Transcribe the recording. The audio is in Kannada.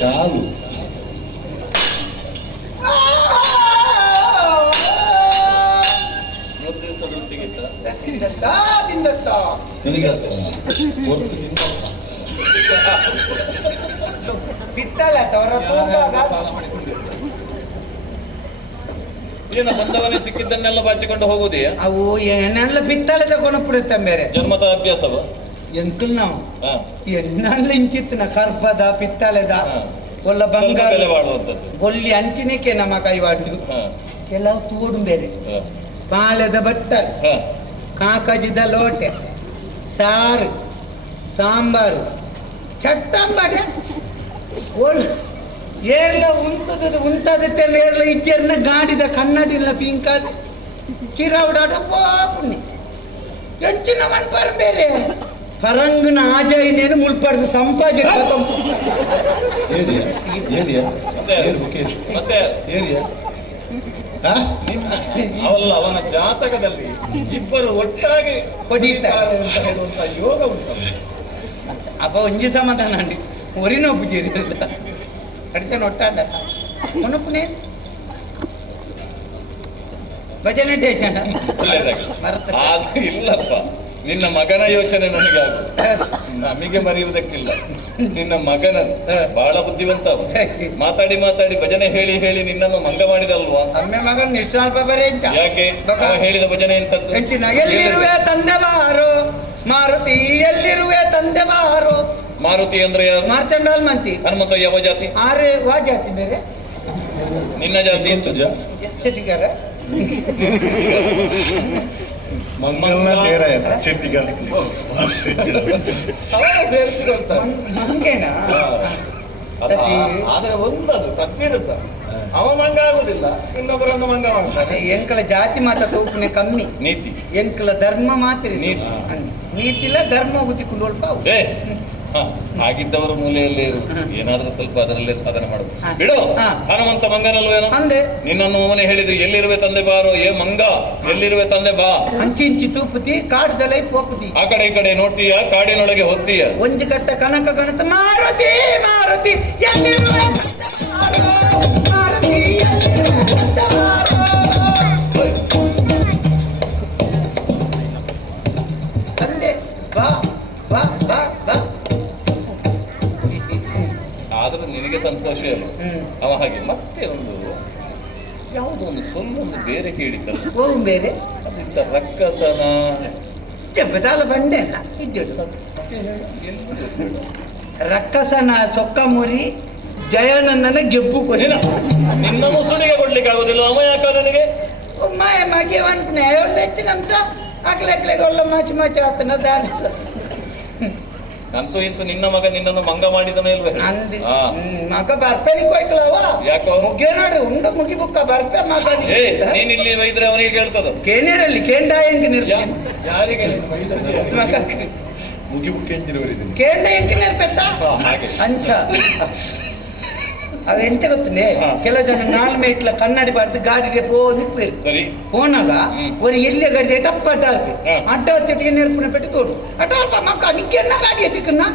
ಕಾಲು ಪಿತ್ತಳೆ ಏನು ಬಂದವನೇ ಸಿಕ್ಕಿದ್ದನ್ನೆಲ್ಲ ಬಾಚಿಕೊಂಡು ಹೋಗುವುದೆಯಾ? ಅವು ಏನೆಲ್ಲ ಪಿತ್ತಳೆ ತಗೊಂಡು ಬಿಡುತ್ತೆ ಬೇರೆ ಜನ್ಮದ ಅಭ್ಯಾಸವ ಎಂಕಲ್ ನಾವು ಎಣ್ಣಲ್ಲ ಇಂಚಿತ್ತಿನ ಕರ್ಬದ ಪಿತ್ತಳೆದ ಒಲ್ಲ ಬಂಗಾರ ಬೆಲೆ ಬಾಳುವಂಥದ್ದು ಒಲ್ಲಿ ಅಂಚಿನಕ್ಕೆ ನಮ್ಮ ಕೈವಾಡು ಕೆಲವು ತೂಡು ಬೇರೆ ಪಾಳೆದ ಬಟ್ಟಲು ಕಾಕಜಿದ ಲೋಟೆ ಸಾರು ಸಾಂಬಾರು ಚಟ್ಟಂಬಡೆ ಏರ್ಲ ಉಂಟದತ್ತೆಲ್ಲ ಏರ್ಲ ಇಜ್ಜೆರ್ನ ಗಾಡಿದ ಕನ್ನಡಿಲ್ಲ ಪಿಂಕಾದ ಚಿರೌಡಾಟ ಪೋಪುಣ್ಣಿ ಎಂಚಿನ ಮನ್ಪರ್ ಬೇರೆ ಪರಂಗನ ಆಜಾಯಿನೇನು ಮುಲ್ಪಡ್ದು ಸಂಪಾಜನೆ ಮತ್ತೆ ಅವಲ್ಲ ಅವನ ಜಾತಕದಲ್ಲಿ ಇಬ್ಬರು ಒಟ್ಟಾಗಿ ಹೊಡೀತಾರೆ ಹೇಳುವಂತ ಯೋಗ ಉಂಟು. ಅಪ್ಪ ಒಂಜಿ ಸಮಾಧಾನ ಅಂಡಿ ಒರಿನೊಬ್ಬು ಜೀರಿಲ್ಲ ಅಡಿಚನ ಒಟ್ಟಾಡ ಮುನುಪುನೇ ಭಜನೆ ಟೇಚಂಡ ಆದ್ರೆ ಇಲ್ಲಪ್ಪ, ನಿನ್ನ ಮಗನ ಯೋಚನೆ ನನಗೆ ಆಗು, ನಮಗೆ ಮರೆಯುವುದಕ್ಕಿಲ್ಲ. ನಿನ್ನ ಮಗನ ಬಹಳ ಬುದ್ಧಿವಂತ ಅವ. ಮಾತಾಡಿ ಮಾತಾಡಿ ಭಜನೆ ಹೇಳಿ ಹೇಳಿ ನಿನ್ನನ್ನು ಮಂಗ ಮಾಡಿದಲ್ವಾ? ಅಮ್ಮೆ ಮಗನ್ ನಿಶ್ಚಾಲ್ಪ ಬರೇ ಯಾಕೆ ಅವ ಹೇಳಿದ ಭಜನೆ ಎಂತದ್ದು? ಎಲ್ಲಿರುವೆ ತಂದೆ ಬಾರೋ ಮಾರುತಿ, ಎಲ್ಲಿರುವೆ ತಂದೆ ಬಾರೋ. ಮಾರುತಿ ಅಂದ್ರೆ ಯಾರು? ಮಾರ್ಚಂಡಾಲ್ ಮಂತಿ. ಹನುಮಂತ ಯಾವ ಜಾತಿ? ಆರೆ ವಾ ಜಾತಿ ಬೇರೆ. ನಿನ್ನ ಜಾತಿ ಎಂತ? ಚೆಟ್ಟಿಗಾರ ಮಂಗೇನಾ? ಆದ್ರೆ ಒಂದದು ತಪ್ಪಿರುತ್ತ, ಅವ ಮಂಗ ಆಗುದಿಲ್ಲ, ಇನ್ನೊಬ್ಬರನ್ನು ಮಂಗ ಮಾಡ್ತಾರೆ. ಎಂಕಲ ಜಾತಿ ಮಾತ ತೂಪನೆ ಕಮ್ಮಿ, ನೀತಿ ಎಂಕಲ ಧರ್ಮ ಮಾತ್ರ ನೀತಿಲ್ಲ ಧರ್ಮ ಉದಿಕೊಂಡು ಅಲ್ಪ. ಹಾಗಿದ್ದವರು ಮೂಲೆಯಲ್ಲೇ ಇರು, ಏನಾದ್ರೂ ಸ್ವಲ್ಪ ಅದರಲ್ಲೇ ಸಾಧನೆ ಮಾಡುದು ಬಿಡು. ಹನುಮಂತ ಮಂಗನಲ್ವೇನೋ ಅಂದೆ ನಿನ್ನನ್ನು ಅವನೇ ಹೇಳಿದ್ರು, ಎಲ್ಲಿರುವೆ ತಂದೆ ಬಾರೋ ಏ ಮಂಗ, ಎಲ್ಲಿರುವೆ ತಂದೆ ಬಾ. ಅಂಚಿ ಇಂಚಿ ತೂಪುತಿ ಕಾಡ್ದಲೈ ಪೋಪುತಿ, ಆ ಕಡೆ ಈ ಕಡೆ ನೋಡ್ತೀಯ, ಕಾಡಿನೊಳಗೆ ಹೋಗ್ತೀಯ. ಒಂಜಿ ಕಟ್ಟ ಕನಕ ಗಣತ ಮಾರುತಿ ಮಾರುತಿ ಎಲ್ಲಿರುವೆ ಮಾರುತಿ ಅಂದೆ ಬಾ ಬಾ ಬಾ ಬಾ. ಆದ್ರೂ ನಿನಗೆ ಸಂತೋಷ ಇಲ್ಲ. ಅವ ಹಾಗೆ ಮತ್ತೆ ಒಂದು ಯಾವುದೋ ಒಂದು ಸೊಲ್ಲೊಂದು ಬೇರೆ ಕೇಳಿದ್ದಲ್ಲ, ಹೋಗು ಬೇರೆ ಅದಿದ್ದ ರಕ್ಕಸನ ಬೆದಾಲ ಬಂಡೆ ಅಲ್ಲ ಇದ್ದರು ರಕ್ಕಸನ ಸೊಕ್ಕ ಮುರಿ ಜಯನನ್ನ ಗೆಬ್ಬು ಕೊರಿನ ನಿನ್ನ ಮುಸುಡಿಗೆ ಕೊಡ್ಲಿಕ್ಕೆ ಆಗುದಿಲ್ಲ. ಅವ ಯಾಕ ನನಗೆ ಮಾಯ ಮಗೆ ಒಂಟ್ನೆ ಹೆಚ್ಚಿನ ಅಂಶ ಅಕ್ಲೆಕ್ಲೆಗೊಲ್ಲ ಮಾಚಿ ಮಾಚಿ ಆತನ ದಾನಿಸ ಅಂತೂ ಇಂತೂ ನಿನ್ನ ಮಗ ನಿನ್ನನ್ನು ಮಂಗ ಮಾಡಿದನೋ ಇಲ್ವೇ? ಅಂದಿ ಮಗ ಬರ್ಪೇರಿ ಕೊಯ್ಕಲವ ಯಾಕೋ ಮುಗಿಯ ನಾಡು ಉಂಡ ಮುಗಿ ಬುಕ್ಕ ಬರ್ಪೆ ಮಗ ನೀನ್ ಇಲ್ಲಿ ಒಯ್ದ್ರೆ ಅವನಿಗೆ ಕೇಳ್ತದ. ಕೇನೇರಲ್ಲಿ ಕೇಂಡ ಎಂಕ ಯಾರಿಗೆ ಮಗ ಮುಗಿ ಬುಕ್ಕೆ ಕೇಂಡ ಎಂಕ ನೆರ್ಪೆತ್ತ ಹಾಗೆ ಅಂಚ ಅದು ಎಂತ ಗೊತ್ತೇ, ಕೆಲವು ಜನ ನಾಲ್ಮೆ ಇಟ್ಲ ಕನ್ನಡಿ ಬಾರ್ದು ಗಾಡಿಗೆ ನಿಪ್ಪೇರು ಸರಿ போனாங்க ஒரு எல்ல கடி டப்பட்டா இருக்கு அட்ட வச்சிட்டு நெருப்புன பெட்டி தோடு அட்ட மக்கா நிக்க என்ன காடி எதுக்குன்னா